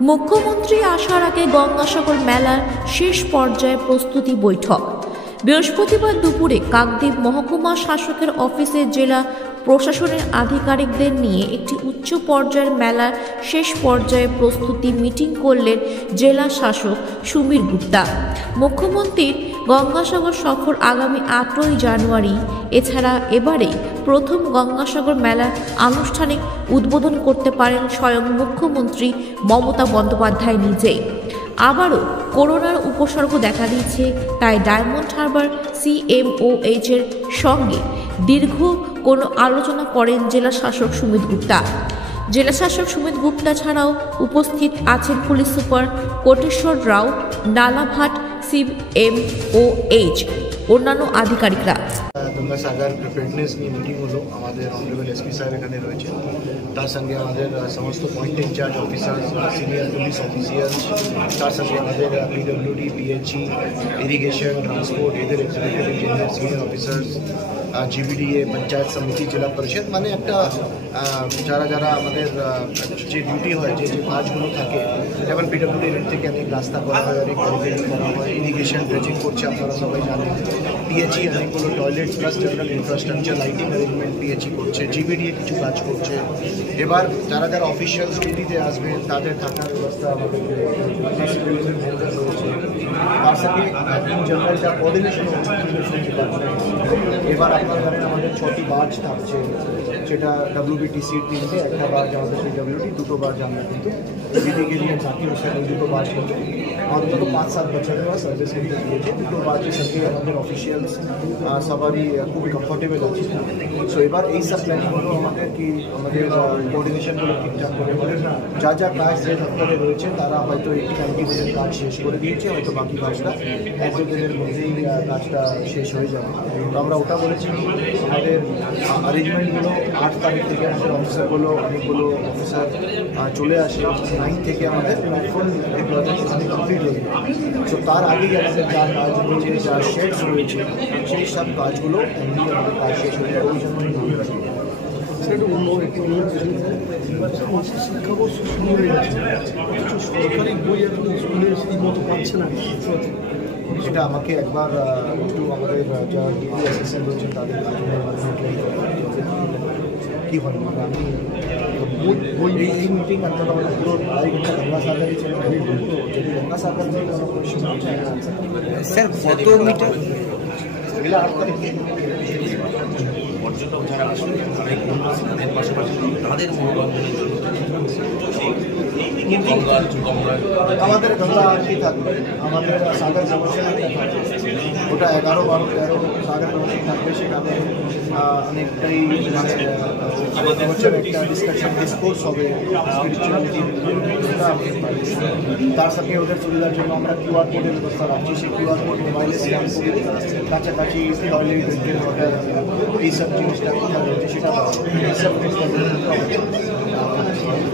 মুখ্যমন্ত্রী আসার আগে গঙ্গাসাগর মেলার শেষ পর্যায়ে প্রস্তুতি বৈঠক। বৃহস্পতিবার দুপুরে কাকদ্বীপ মহকুমা শাসকের অফিসে জেলা প্রশাসনের আধিকারিকদের নিয়ে একটি উচ্চ পর্যায়ের মেলার শেষ পর্যায়ে প্রস্তুতি মিটিং করলেন জেলা শাসক সুমির গুপ্তা। মুখ্যমন্ত্রীর গঙ্গাসাগর সফর আগামী 8ই জানুয়ারি। এছাড়া এবারেই প্রথম গঙ্গাসাগর মেলার আনুষ্ঠানিক উদ্বোধন করতে পারেন স্বয়ং মুখ্যমন্ত্রী মমতা বন্দ্যোপাধ্যায় নিজেই। আবারও করোনার উপসর্গ দেখা দিয়েছে, তাই ডায়মন্ড হারবার CMOH এর সঙ্গে দীর্ঘ কোনো আলোচনা করেন জেলা শাসক সুমিত গুপ্তা। জেলা শাসক সুমিত গুপ্তা ছাড়াও উপস্থিত আছেন পুলিশ সুপার কোটেশ্বর রাও, নালাভাট CMOH অন্যান্য আধিকারিকরা। গঙ্গাসাগর প্রিপেয়ারনেস নিয়ে মিটিং হলো। আমাদের অনারেবল SP সাহেব এখানে রয়েছে, তার সঙ্গে আমাদের সমস্ত point incharge officers, senior police official, তার সঙ্গে আমাদের PWD, PHE, ইরিগেশন, ট্রান্সপোর্ট, এদের executive engineer, senior officers, GBDA, panchayat সমিতি, জেলা পরিষদ, মানে একটা যারা যারা আমাদের যে ডিউটি হয়, যে যে কাজগুলো থাকে, যেমন PWD থেকে অনেক রাস্তা করা হয়, অনেক ব্যারিকেডিং করা হয়, ইরিগেশন ড্রেজিং করছে আপনারা সবাই জানেন, PHE অনেকগুলো toilet plus general infrastructure lighting arrangement PHE করছে, GBDA কিছু কাজ করছে। এবার যারা যারা অফিসিয়াল ডিউটিতে আসবে তাদের থাকার ব্যবস্থা আমাদের রয়েছে, তার সঙ্গে জেনারেল যা কোঅর্ডিনেশন হচ্ছে। এবার আপনারা জানেন আমাদের 6টি বার্জ থাকছে, সেটা WBTC 3টে, একটা বার্জ আমাদের WD, 2টো বার্জ আমরা কিন্তু দিদিকে নিয়ে জাতীয় সেখানে 2টো বার্জ কিন্তু আমাদের যত 5-7 বছরের সার্ভিস কিন্তু দিয়েছে। 2টো বার্জের সঙ্গে আমাদের অফিসিয়ালস সবারই খুবই কমফোর্টেবল আছে। সো এবার এই সব প্ল্যানিংগুলো আমাদের কি আমাদের কোঅর্ডিনেশনগুলো ঠিকঠাক করে যা যা কাজ যে দপ্তরে রয়েছে তারা হয়তো 80-90 দিনের কাজ শেষ করে দিয়েছে, হয়তো বাকি কাজটা 1-2 দিনের মধ্যেই কাজটা শেষ হয়ে যাবে। তো আমরা ওটা বলেছি আমাদের অ্যারেঞ্জমেন্টগুলো 8 তারিখ থেকে আমাদের অফিসারগুলো অনেকগুলো অফিসার চলে আসে, 9 থেকে আমাদের ফুল ডিপ্লয়মেন্ট কমপ্লিট হয়ে যায়। সো তার আগেই আমাদের যা কাজ রয়েছে, যা শেডস রয়েছে, সেই সব কাজগুলো আমাদের কাজ শেষ হয়ে যায়। ওই জন্য সরকারি বই এখন স্কুলে সেই মতো পাচ্ছে না। সেটা আমাকে একবার একটু আমাদের যা ডিগ্রি অ্যাসিস্ট্যান্ট রয়েছেন তাদের কী হয়, আমি এই মিটিং আপনারা আমাদের পুরো 2.5 ঘন্টা গঙ্গাসাগরই ছিল। যদি গঙ্গাসাগর নিয়ে কোনো কোয়েশ্চেন হচ্ছে স্যার, কত মিটার এগুলো 8 তারিখে পর্যটক যারা আসলে তাদের পাশাপাশি তাদের মনোরঞ্জনের জন্য আমাদের গঙ্গা আরতি থাকবে, আমাদের সাগর প্রমোশন ওটা 11, 12, 13 সাগর প্রমোশন থাকবে। সেখানে অনেকটাই আমাদের হচ্ছে একটা ডিসকাশন ডিসকোর্স হবে স্পিরিচুয়ালিটি। তার সাথে ওদের সুবিধার জন্য আমরা QR কোডের ব্যবস্থা রাখছি। সেই QR কোড মোবাইলে স্ক্যান করে কাছাকাছি টয়লেট, হোটেল, এইসব জিনিসটা কোথাও রয়েছে সেটা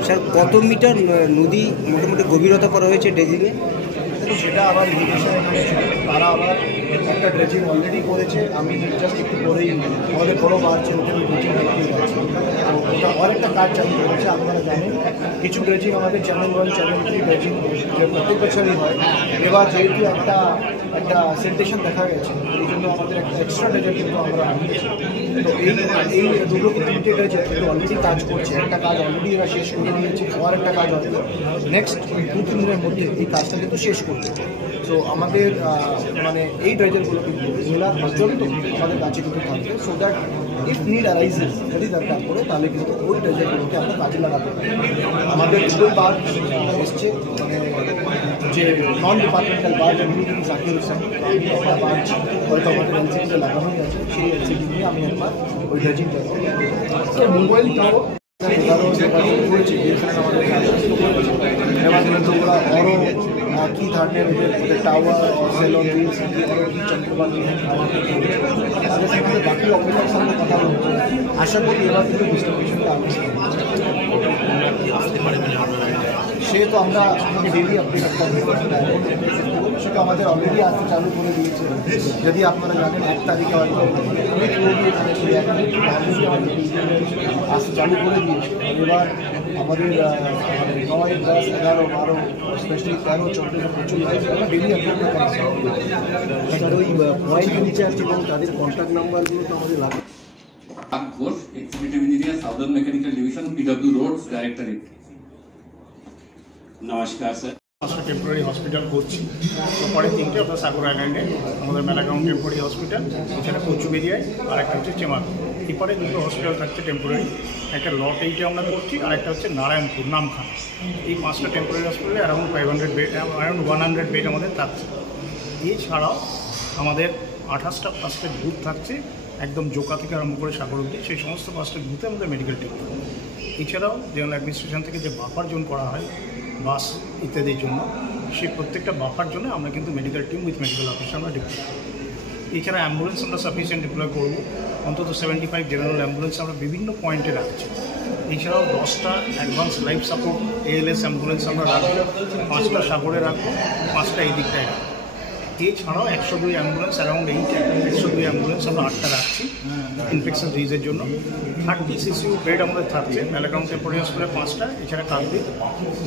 স্যার, কত মিটার নদী মোটামুটি গভীরতা করা হয়েছে ড্রেজিংয়ে? সেটা আবার ইরিগেশন, তারা আবার একটা ড্রেজিং অলরেডি করেছে। আমি জাস্ট একটু পরেই আমাদের বড়ো বাড়ছে ওখানে ড্রেজিং আছে, ওটা অনেকটা কাজ চালু করেছে। আপনারা জানেন কিছু ড্রেজিং আমাদের চ্যানেল 1, চ্যানেল 3 ড্রেজিং প্রত্যেক বছরই হয়। এবার যেহেতু একটা সেন্টেশন দেখা গেছে, এই জন্য আমাদের একটা এক্সট্রা ড্রেজার কিন্তু আমরা আনিয়েছি। তো এই দুটো কিন্তু ড্রেজার কিন্তু অলরেডি কাজ করছে। একটা কাজ অলরেডি এরা শেষ করে দিয়েছে, আর একটা কাজ হয়তো নেক্সট 2-3 দিনের মধ্যে এই কাজটা কিন্তু শেষ করবে। তো আমাদের মানে এই ড্রেজারগুলো কিন্তু জেলার পর্যন্ত আমাদের কাছে কিন্তু থাকবে। So that if need arises, যদি দরকার পড়ে তাহলে কিন্তু ওই ড্রেজারগুলোকে আমরা কাজে লাগাতে পারি। আমাদের দুটো বার্জ এসছে, মানে যে নন ডিপার্টমেন্টাল বার্জ, এমনি কিন্তু জাকির হোসেন, আমি একটা বার্জ হয়তো আমাদের LCD লাগানো গেছে, সেই LCD নিয়ে আমি একবার ওই ড্রেজিং করবো। মোবাইল টাও করেছি আমাদের এবার ওরা আরও কী ধরনের ওদের টাওয়ার, সেলন, রিলস, আরও কী যন্ত্রপাতি তাদের সাথে বাকি অপারেটার সঙ্গে কথা বলছে। আশা করি এবার কিন্তু ডিস্ট্রিবিউশনটা আসতে পারে বলে সে তো আমরা আপনাকে ডেলি আপডেট একটা সেটা আমাদের অলরেডি আসতে চালু করে দিয়েছে। যদি আপনারা জানেন 1 তারিখে হয়তো অনেক লোক আসতে চালু করে দিয়েছে। এবার আমাদের 9, 10, 11, 12 স্পেশালি 13, 14 প্রচুর লাইফ আমরা ডেলি আপডেট তাছাড়া ওই পয়েন্ট ইনচার্জ এবং তাদের কন্ট্যাক্ট নাম্বারগুলো তো আমাদের লাগে। Ghosh, executive engineer, southern mechanical division, PW roads, directorate. নমস্কার স্যার। পাঁচটা টেম্পোরারি হসপিটাল করছি, পরে তিনটে অর্থাৎ সাগর আইল্যান্ডে আমাদের মেলাগ্রাউন্ড টেম্পোরারি হসপিটাল, এছাড়া কচুবেরিয়ায়, আর একটা হচ্ছে চেমার। এরপরে দুটো হসপিটাল থাকছে টেম্পোরারি, একটা লট 8-এ আমরা করছি, আর একটা হচ্ছে নারায়ণপুর নামখানা। এই 5টা টেম্পোরারি হসপিটালে অ্যারাউন্ড 500 বেড, অ্যারাউন্ড 100 বেড আমাদের থাকছে। এছাড়াও আমাদের 28টা ফার্স্টের বুথ থাকছে, একদম জোকা থেকে আরম্ভ করে সাগর অবধি, সেই সমস্ত ফার্স্টের বুথে আমাদের মেডিকেল টিম। এছাড়াও জেনারেল অ্যাডমিনিস্ট্রেশন থেকে যে বাফার জোন করা হয় বাস ইত্যাদির জন্য, সেই প্রত্যেকটা বাফার জন্য আমরা কিন্তু medical team with medical officer আমরা ডিপ্লয় করি। এছাড়া অ্যাম্বুলেন্স আমরা সাফিসিয়েন্ট ডিপ্লয় করবো, অন্তত 75 জেনারেল অ্যাম্বুলেন্স আমরা বিভিন্ন পয়েন্টে রাখছি। এছাড়াও 10টা advance life support ALS ambulance আমরা রাখবো, 5টা সাগরে রাখবো, 5টা এই দিকটায় রাখবো। এছাড়াও 102 অ্যাম্বুলেন্স, অ্যারাউন্ড 102 অ্যাম্বুলেন্স আমরা 8টা রাখছি ইনফেকশন ডিজিজের জন্য। 30 CCU বেড আমাদের থাকছে মেলাগ্রাউন্ড টেম্পোরারি হসপিটালে 5টা, এছাড়া Kakdwip,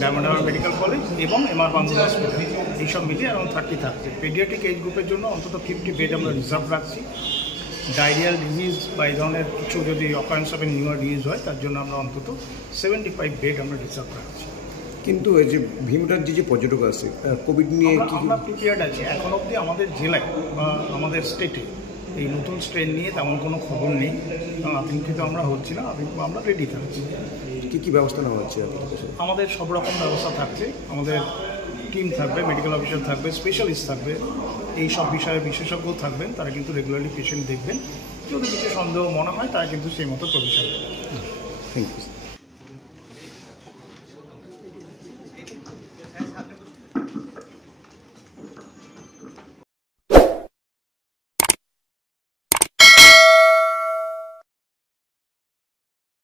diamond Harbour medical college এবং MR বাঙ্গুর হসপিটাল, এইসব মিলিয়ে অ্যারাউন্ড 30 থাকছে। পেডিয়াট্রিক এজ গ্রুপের জন্য অন্তত 50 বেড আমরা রিজার্ভ রাখছি। ডায়রিয়াল ডিজিজ বা এই ধরনের কিছু যদি অকারেন্স অফ নিউয়ার ডিজিজ হয় তার জন্য আমরা অন্তত 75 বেড আমরা রিজার্ভ রাখছি। কিন্তু এই যে ভীমটার যে পর্যটক আছে কোভিড নিয়ে আমরা প্রিপেয়ার্ড আছি। এখন অবধি আমাদের জেলায় বা আমাদের স্টেটে এই নতুন স্ট্রেন নিয়ে তেমন কোনো খবর নেই, আতঙ্কিত আমরা হচ্ছি না, আমরা রেডি থাকছি। কী ব্যবস্থা নেওয়া হচ্ছে? আমাদের সব রকম ব্যবস্থা থাকছে, আমাদের টিম থাকবে, মেডিকেল অফিসার থাকবে, স্পেশালিস্ট থাকবে, এই সব বিষয়ে বিশেষজ্ঞ থাকবেন, তারা কিন্তু রেগুলারলি পেশেন্ট দেখবেন। যদি কিছু সন্দেহ মনে হয় তারা কিন্তু সেই মতো প্রভিশন দেবেন। Thank you.